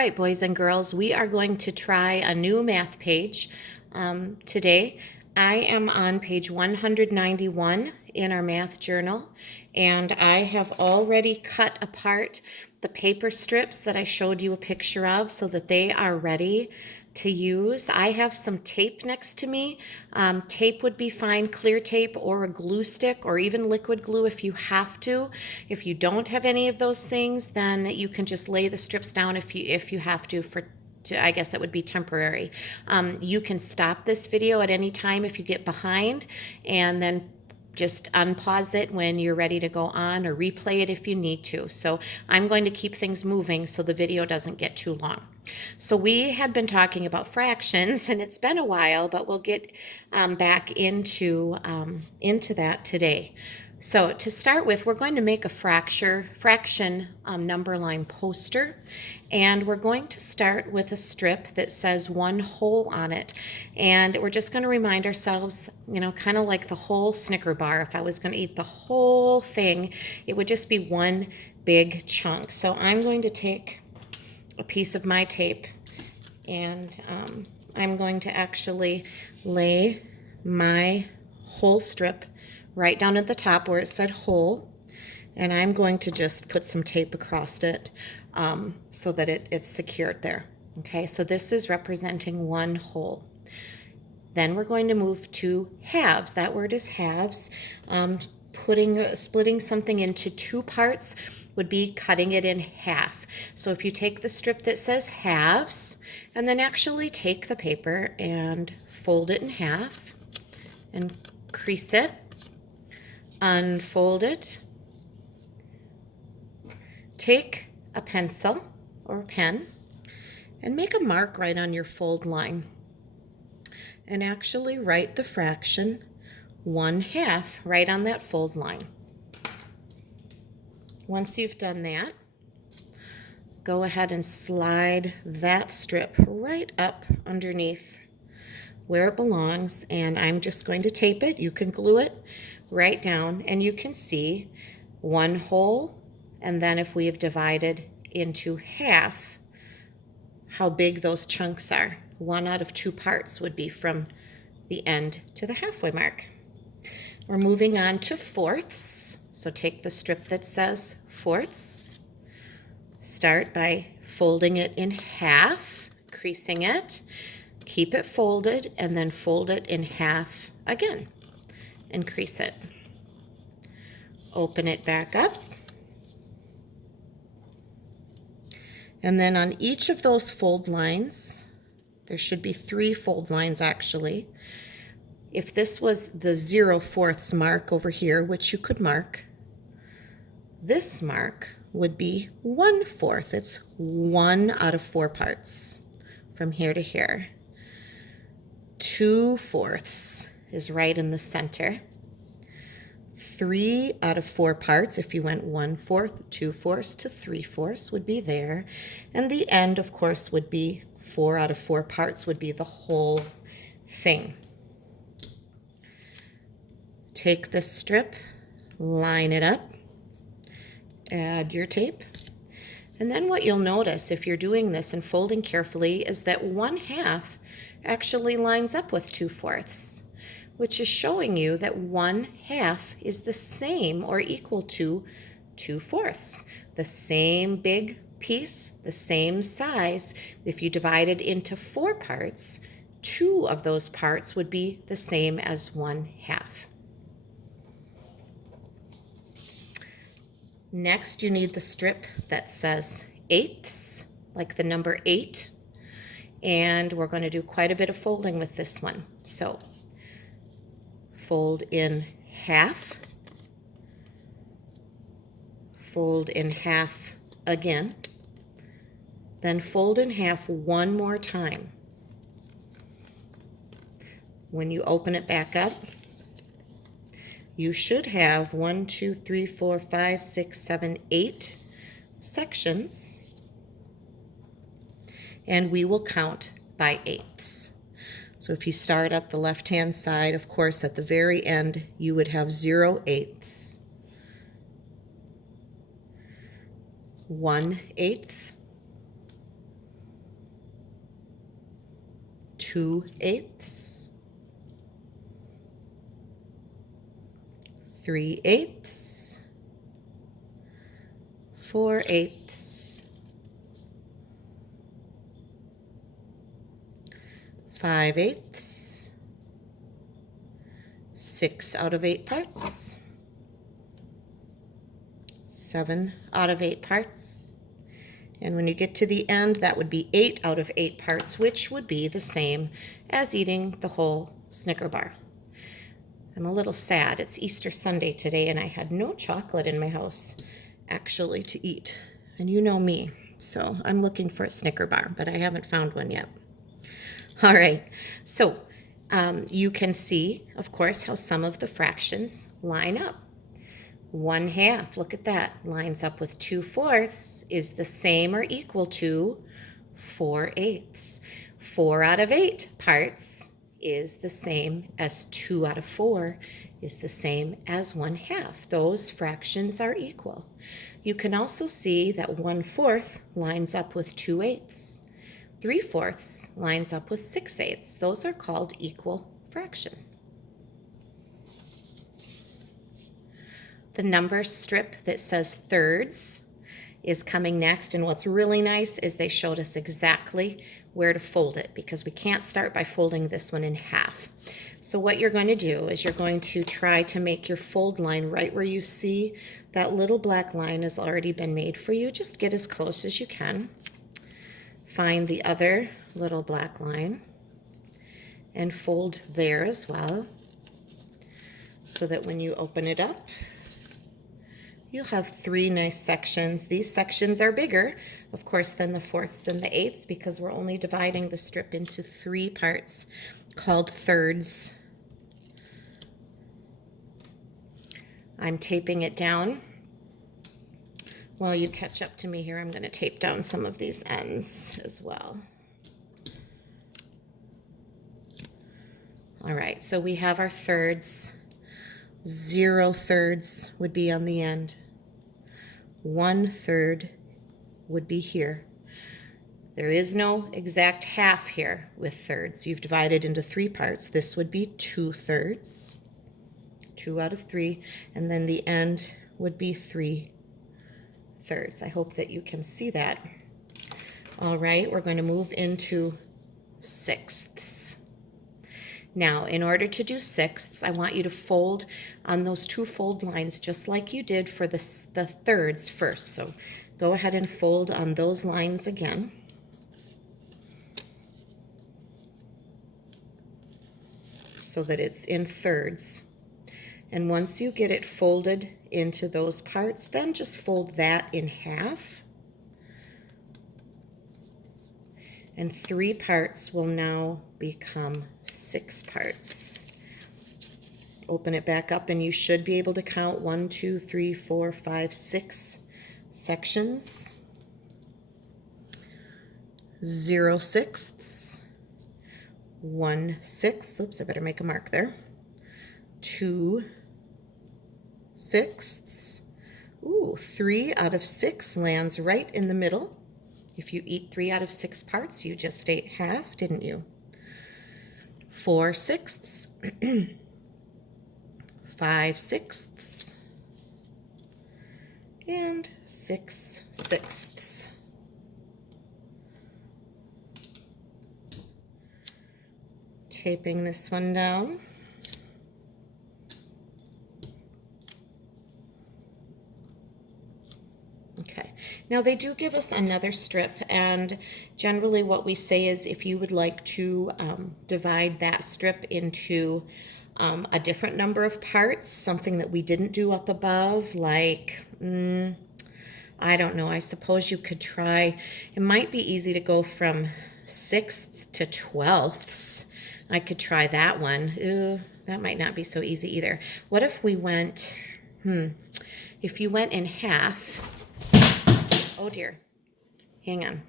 right, boys and girls, we are going to try a new math page today. I am on page 191 in our math journal, and I have already cut apart the paper strips that I showed you a picture of so that they are ready to use. I have some tape next to me. Tape would be fine, clear tape or a glue stick or even liquid glue if you have to. If you don't have any of those things, then you can just lay the strips down if you have to I guess it would be temporary. You can stop this video at any time if you get behind, and then just unpause it when you're ready to go on, or replay it if you need to. So I'm going to keep things moving so the video doesn't get too long. So we had been talking about fractions, and it's been a while, but we'll get back into that today. So to start with, we're going to make a fraction number line poster, and we're going to start with a strip that says 1 whole on it. And we're just going to remind ourselves, kind of like the whole Snicker bar. If I was going to eat the whole thing, it would just be one big chunk. So I'm going to take a piece of my tape, and I'm going to actually lay my whole strip right down at the top where it said whole, and I'm going to just put some tape across it so that it's secured there. Okay, so this is representing 1 whole. Then we're going to move to halves. That word is halves. Splitting something into 2 parts would be cutting it in half. So if you take the strip that says halves and then actually take the paper and fold it in half and crease it, unfold it, take a pencil or a pen and make a mark right on your fold line and actually write the fraction 1/2 right on that fold line. Once you've done that, go ahead and slide that strip right up underneath where it belongs, and I'm just going to tape it. You can glue it right down, and you can see 1 whole, and then if we have divided into half, how big those chunks are. 1 out of 2 parts would be from the end to the halfway mark. We're moving on to fourths. So take the strip that says fourths. Start by folding it in half, creasing it, keep it folded, and then fold it in half again and crease it. Open it back up. And then on each of those fold lines, there should be 3 fold lines actually. If this was the 0/4 mark over here, which you could mark, this mark would be 1/4. It's 1 out of 4 parts from here to here. 2/4 is right in the center. 3 out of 4 parts, if you went 1/4, 2/4 to 3/4 would be there. And the end, of course, would be 4 out of 4 parts would be the whole thing. Take this strip, line it up, add your tape, and then what you'll notice if you're doing this and folding carefully is that 1/2 actually lines up with 2/4, which is showing you that 1/2 is the same or equal to 2/4. The same big piece, the same size. If you divide it into 4 parts, 2 of those parts would be the same as 1/2. Next, you need the strip that says eighths, like the number 8, and we're going to do quite a bit of folding with this one. So fold in half, fold in half again, then fold in half one more time. When you open it back up, you should have 1, 2, 3, 4, 5, 6, 7, 8 sections, and we will count by eighths. So if you start at the left-hand side, of course, at the very end, you would have 0/8, 1/8, 2/8, 3/8, 4/8, 5/8, 6 out of 8 parts, 7 out of 8 parts, and when you get to the end, that would be 8 out of 8 parts, which would be the same as eating the whole Snicker bar. I'm a little sad. It's Easter Sunday today, and I had no chocolate in my house, actually, to eat. And you know me, so I'm looking for a Snicker bar, but I haven't found one yet. All right, so you can see, of course, how some of the fractions line up. 1/2, look at that, lines up with 2/4 is the same or equal to 4/8. 4 out of 8 parts is the same as 2 out of 4 is the same as 1/2. Those fractions are equal. You can also see that 1/4 lines up with 2/8. 3/4 lines up with 6/8. Those are called equal fractions. The number strip that says thirds is coming next, and what's really nice is they showed us exactly where to fold it, because we can't start by folding this one in half. So what you're going to do is you're going to try to make your fold line right where you see that little black line has already been made for you. Just get as close as you can. Find the other little black line and fold there as well, so that when you open it up, you'll have 3 nice sections. These sections are bigger, of course, than the 4ths and the 8ths, because we're only dividing the strip into 3 parts called thirds. I'm taping it down. While you catch up to me here, I'm going to tape down some of these ends as well. All right, so we have our thirds. 0 thirds would be on the end. 1/3 would be here. There is no exact half here with thirds. You've divided into 3 parts. This would be 2/3, 2 out of 3, and then the end would be 3/3. I hope that you can see that. All right, we're going to move into 6ths. Now, in order to do 6ths, I want you to fold on those 2 fold lines just like you did for the thirds first. So go ahead and fold on those lines again. So that it's in thirds. And once you get it folded into those parts, then just fold that in half. And 3 parts will now become 6 parts. Open it back up and you should be able to count 1, 2, 3, 4, 5, 6 sections. 0/6, 1/6, oops, I better make a mark there. 2/6. Ooh, 3 out of 6 lands right in the middle. If you eat 3 out of 6 parts, you just ate half, didn't you? 4/6, 5/6, and 6/6. Taping this one down. Okay, now they do give us another strip, and generally what we say is if you would like to divide that strip into a different number of parts, something that we didn't do up above, like, I don't know, I suppose you could try, it might be easy to go from 6ths to 12ths. I could try that one. Ooh, that might not be so easy either. What if we went, if you went in half, oh dear, hang on.